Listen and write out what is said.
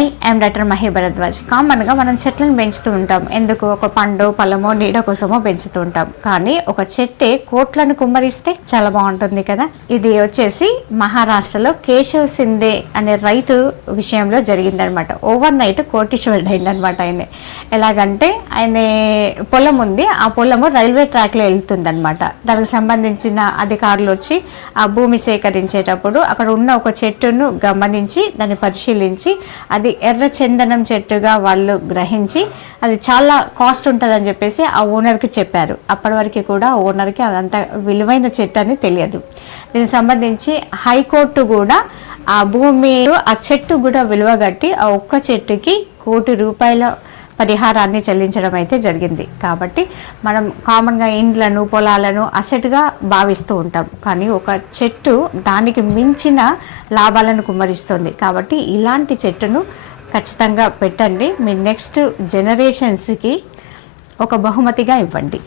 Hi, I'm doctor Mahi Bharadwaj. కామన్గా మనం చెట్లను పెంచుతూ ఉంటాం. ఎందుకు? ఒక పండు పొలమో నీడ కోసమో పెంచుతూ ఉంటాం. కానీ ఒక చెట్టే కోట్లను కుమ్మరిస్తే చాలా బాగుంటుంది కదా. ఇది వచ్చేసి మహారాష్ట్రలో కేశవ్ సిందే అనే రైతు విషయంలో జరిగిందనమాట. ఓవర్ నైట్ కోటీశ్వరుడు అయిందనమాట ఆయన. ఎలాగంటే ఆయన పొలం ఉంది, ఆ పొలము రైల్వే ట్రాక్లో వెళ్తుందనమాట. దానికి సంబంధించిన అధికారులు వచ్చి ఆ భూమి సేకరించేటప్పుడు అక్కడ ఉన్న ఒక చెట్టును గమనించి దాన్ని పరిశీలించి అది ఎర్ర చందనం చెట్టుగా వాళ్ళు గ్రహించి అది చాలా కాస్ట్ ఉంటుందని చెప్పేసి ఆ ఓనర్కి చెప్పారు. అప్పటి వరకు కూడా ఓనర్కి అదంతా విలువైన చెట్టు అని తెలియదు. దీనికి సంబంధించి హైకోర్టు కూడా ఆ భూమి ఆ చెట్టు కూడా విలువగట్టి ఆ ఒక్క చెట్టుకి ₹1,00,00,000 పరిహారాన్ని చెల్లించడం అయితే జరిగింది. కాబట్టి మనం కామన్గా ఇండ్లను పొలాలను అసెట్గా భావిస్తూ ఉంటాం. కానీ ఒక చెట్టు దానికి మించిన లాభాలను కుమ్మరిస్తుంది. కాబట్టి ఇలాంటి చెట్టును ఖచ్చితంగా పెట్టండి. మీ నెక్స్ట్ జనరేషన్స్కి ఒక బహుమతిగా ఇవ్వండి.